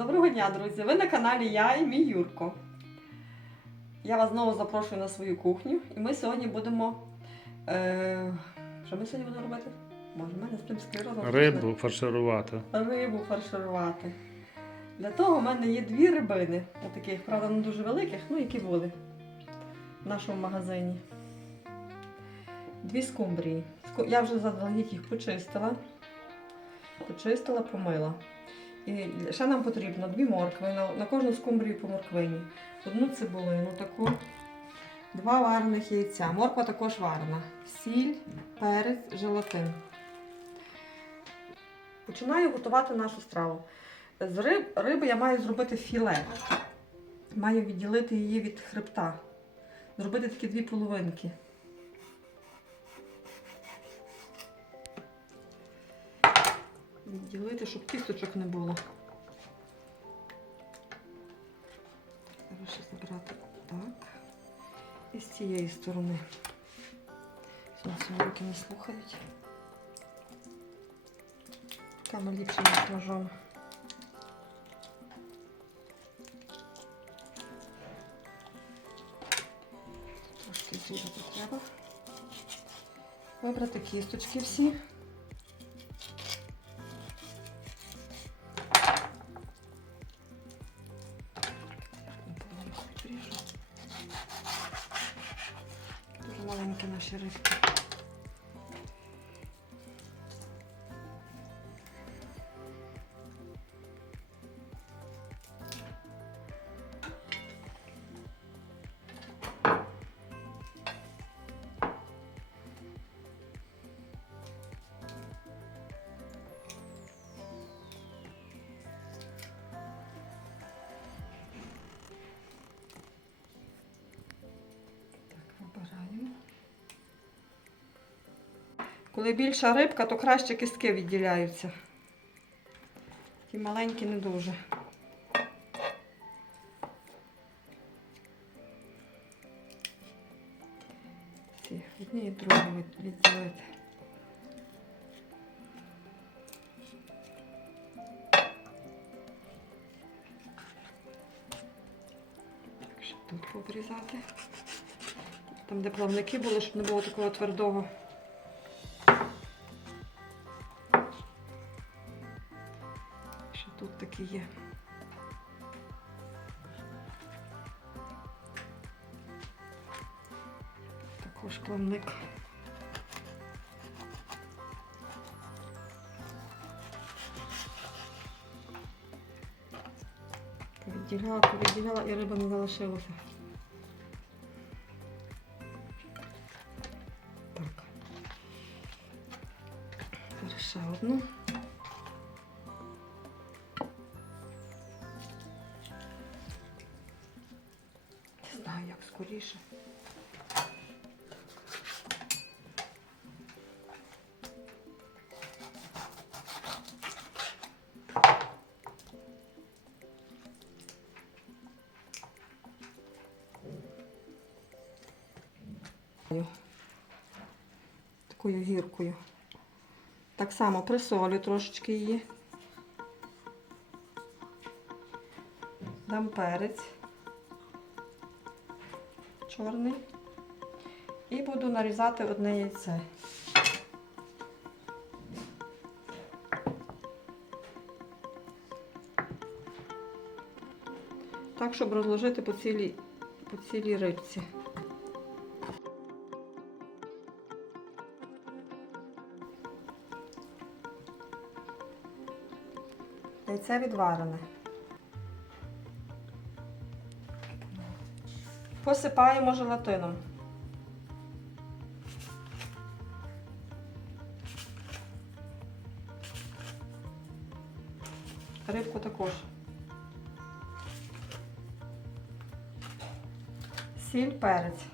Доброго дня, друзі! Ви на каналі Я і мій Юрко. Я вас знову запрошую на свою кухню. І ми сьогодні будемо. Е... Що ми сьогодні будемо робити? Боже, в мене з тим склерозом. Рибу фарширувати. Рибу фарширувати. Для того в мене є дві рибини. Таких, правда, не дуже великих, ну які були в нашому магазині. Дві скумбрії. Я вже заздалегідь їх почистила. Почистила, помила. Ще нам потрібно дві моркви, на, на кожну скумбрію по морквині. Одну цибулину таку, два варених яйця. Морква також варена. Сіль, перець, желатин. Починаю готувати нашу страву. З риб, риби я маю зробити філе. Маю відділити її від хребта. Зробити такі дві половинки. Відділити, щоб кісточок не було. Зараз забрати так. І з цієї сторони. Сонце руки не слухають. Там ліпше ніж ножом. Трошки зрізати треба. Вибрати кісточки всі. Маленькі наші рибки. Коли більша рибка, то краще кістки відділяються. Ті маленькі не дуже. Ці одні і другі відділити. Тут пообрізати. Там, де плавники були, щоб не було такого твердого. Такі є. Також плавник. Повідділяла, повідділяла і риба не залишилася. Так. Зараз ще одну. Знаю, як скоріше. Такою гіркою. Так само присолю трошечки її. Дам перець чорний. І буду нарізати одне яйце. Так, щоб розложити по цілій, по цілій рибці. Яйце відварене. Посипаємо желатином. Рибку також. Сіль, перець.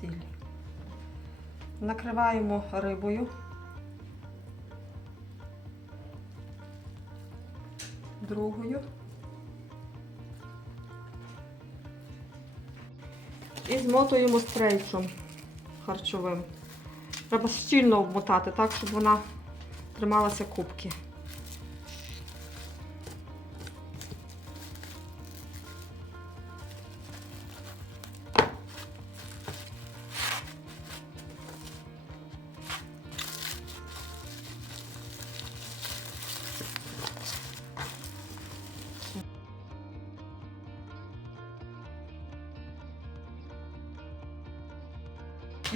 Сіль. Накриваємо рибою. Другою. І змотуємо стрейчом харчовим. Треба щільно обмотати, так, щоб вона трималася кубки.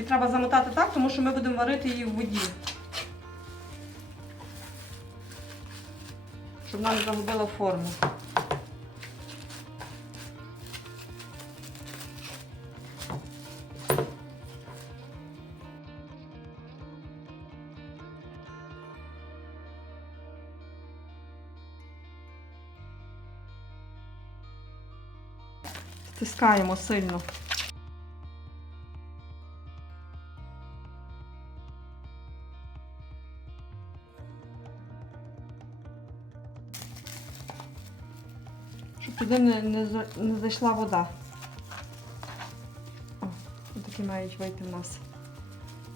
І треба замотати так, тому що ми будемо варити її в воді. Щоб вона не загубила форму. Стискаємо сильно. Туди не, не, не зайшла вода. О, такі мають вийти в нас.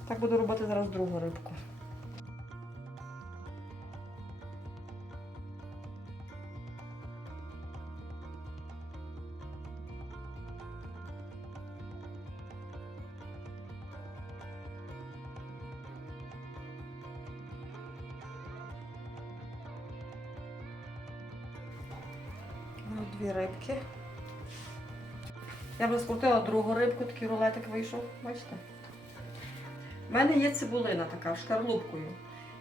Так буду робити зараз другу рибку. Дві рибки. Я вже скрутила другу рибку, такий рулетик вийшов. Бачите? У мене є цибулина така шкарлупкою.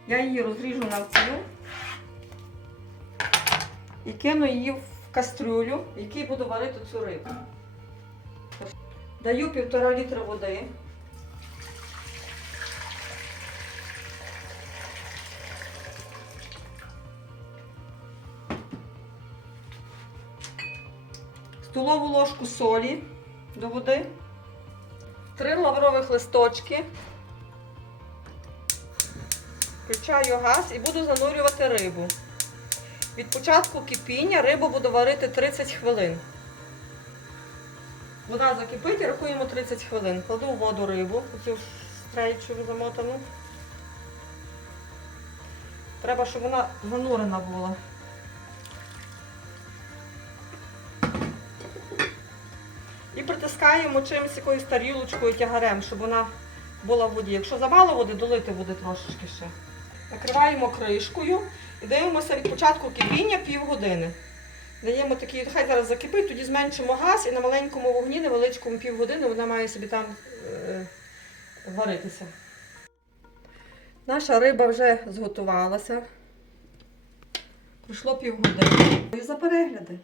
Я її розріжу навцію і кину її в кастрюлю, в якій буду варити цю рибу. Даю півтора літра води. Столову ложку солі до води, три лаврових листочки. Включаю газ і буду занурювати рибу. Від початку кипіння рибу буду варити 30 хвилин. Вода закипить і рахуємо 30 хвилин. Кладу в воду рибу, оцю стрейчеву замотану. Треба, щоб вона занурена була. Притискаємо чимось якоюсь тарілочкою, тягарем, щоб вона була в воді. Якщо замало води, долити води трошечки ще. Накриваємо кришкою і дивимося від початку кипіння півгодини. Даємо такий, хай зараз закипить, тоді зменшимо газ і на маленькому вогні, невеличкому півгодини, вона має собі там е, варитися. Наша риба вже зготувалася. Пройшло півгодини. І за перегляди.